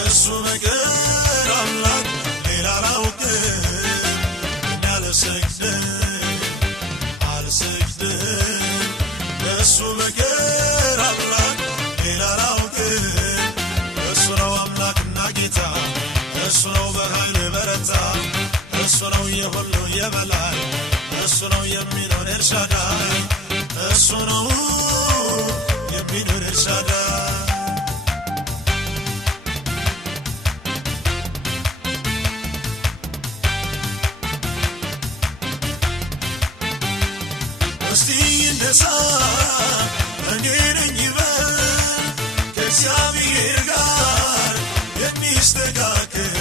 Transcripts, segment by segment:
እሱ ነገር አምላክ ሌላ ላውቅ አልሰግድም እሱ ነገር አምላክ ሌላ ላውቅ እሱ ነው አምላክና ጌታ እሱ ነው በኃይል በረታ እሱ ነው የሁሉ የበላይ እሱ ነው የሚኖር ኤልሻዳይ እሱ ነው የሚኖር ኤልሻዳይ እስቲ እንደሳ እንዴነኝ ይበል ከእግዚአብሔር ጋር የሚስተካከል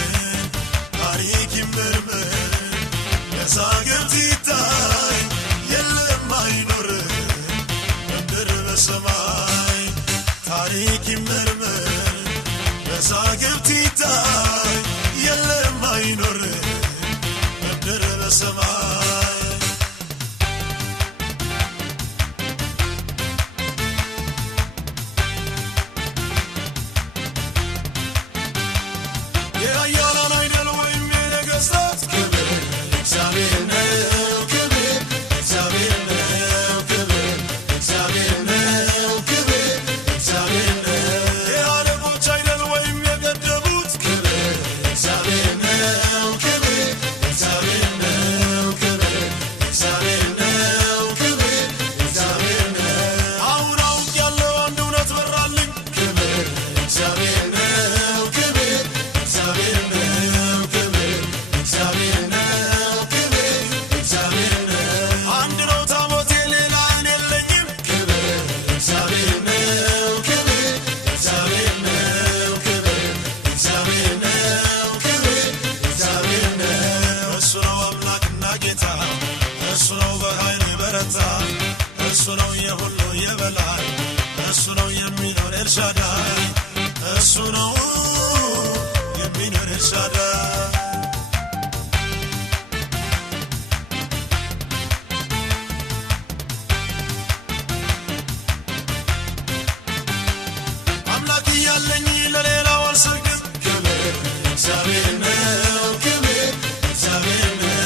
ታሪክ ይመርመር መዛግብት ይታይ የለም አይኖር ምድር በሰማይ ታሪክ ይመርመር መዛግብት ይታይ የለም አይኖር ምድር በሰማይ እሱ ነው በኃይል በረታ እሱ ነው የሁሉ የበላይ እሱ ነው የሚኖር ኤልሻዳይ እሱ ነው የሚኖር ኤልሻዳይ አምላክ ያለኝ ለሌላው አልሰግድም ክብር እግዚአብሔር ነው ክብር እግዚአብሔር ነው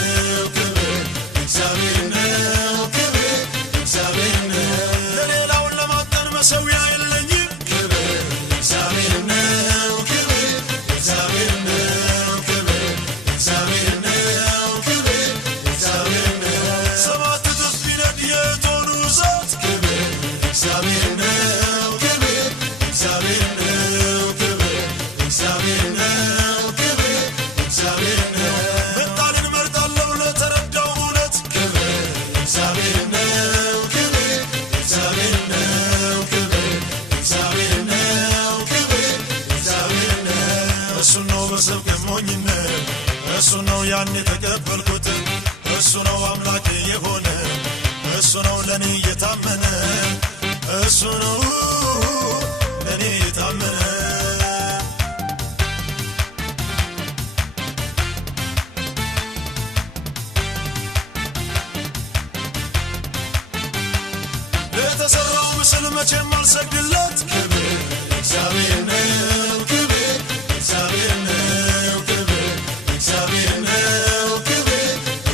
ሰውያ የለኝም ክብር እግዚአብሔር ነው ክብር እግዚአብሔር ነው ክብር እግዚአብሔር ነው ክብር እግዚአብሔር ነው ሰባት እጥፍ ቢነድ የእቶኑ እሳት ክብር እግዚአብሔር ነው ክብር እግዚአብሔር ነው ክብር እግዚአብሔር ነው ክብር እግዚአብሔር ነው መጣልን መርጣለሁ ለተረዳው እውነት ክብር እግዚአብሔር ነው ክብር እግዚአብሔር ነው እሱ ነው በሰብከ ሞኝነት እሱ ነው ያን የተቀበልኩት እሱ ነው አምላክ የሆነ እሱ ነው ለኔ የታመነ እሱ ነው ለኔ የታመነ ለተሰራው ምስል መቼም አልሰግድለት ክብር እግዚአብሔር ነው ክብር እግዚአብሔር ነው ክብር እግዚአብሔር ነው ክብር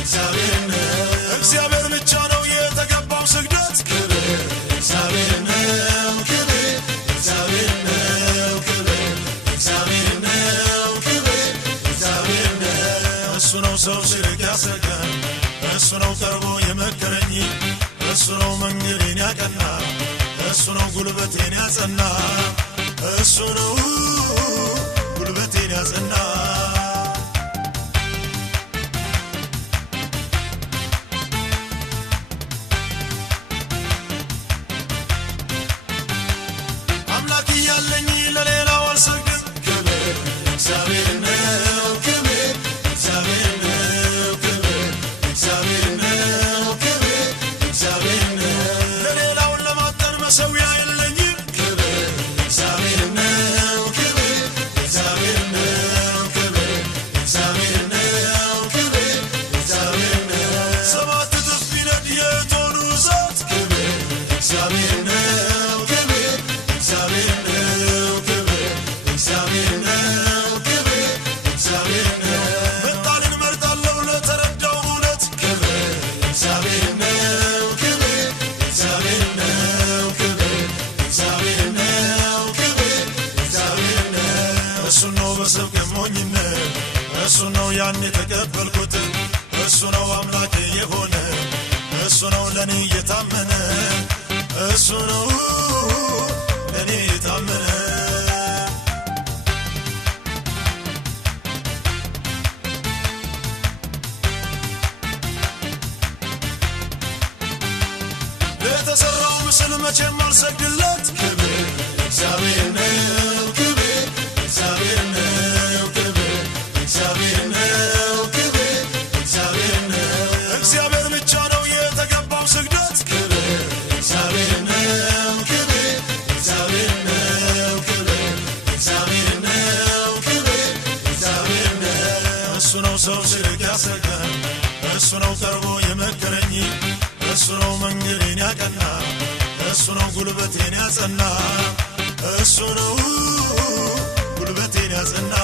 እግዚአብሔር ነው እግዚአብሔር ብቻ ነው የተገባው ስግደት ክብር እግዚአብሔር ነው ክብር እግዚአብሔር ነው ክብር እግዚአብሔር ነው ክብር እግዚአብሔር ነው እሱ ነው ሰው ሲርቅ ያሰጋኝ እሱ ነው ቀርቦ የመከረኝ እሱ ነው መንገዴን ያቀና እሱ ነው ጉልበቴን ያጸና እሱ ነው ጉልበቴን ያጸና አምላክ ያለኝ ለሌላው አልሰግድም ክብር እግዚአብሔር ነው ክብር እግዚአብሔር ነው ክብር እግዚአብሔር ነው ክብር እግዚአብሔር ነው ለሌላው ለማጠን መሰዊያ የለኝም ክብር እግዚአብሔር ነው ክብር እግዚአብሔር ነው ክብር እግዚአብሔር ነው ክብር እግዚአብሔር ነው ሰባት እጥፍ ቢነድ የእቶኑ እሳት ክብር እግዚአብሔር ነው ክብር ያን የተቀበልኩት እሱ ነው አምላኬ የሆነ እሱ ነው ለኔ የታመነ እሱ ነው ለኔ የታመነ ለተሰራው ምስል መቼም አልሰግድለት ክብር እግዚአብሔር ነው ክብር እግዚአብሔር ነው ክብር እግዚአብሔር ነው ክብር እግዚአብሔር ነው እግዚአብሔር ብቻ ነው የተገባው ስግደት ክብር እግዚአብሔር ነው ክብር እግዚአብሔር ነው ክብር እግዚአብሔር ነው ክብር እግዚአብሔር ነው እሱ ነው ሰው ሲርቅ ያሰጋኝ እሱ ነው ቀርቦ የመከረኝ እሱ ነው መንገዴን ያቀና እሱ ነው ጉልበቴን ያጸና እሱ ነው ጉልበቴን ያጸና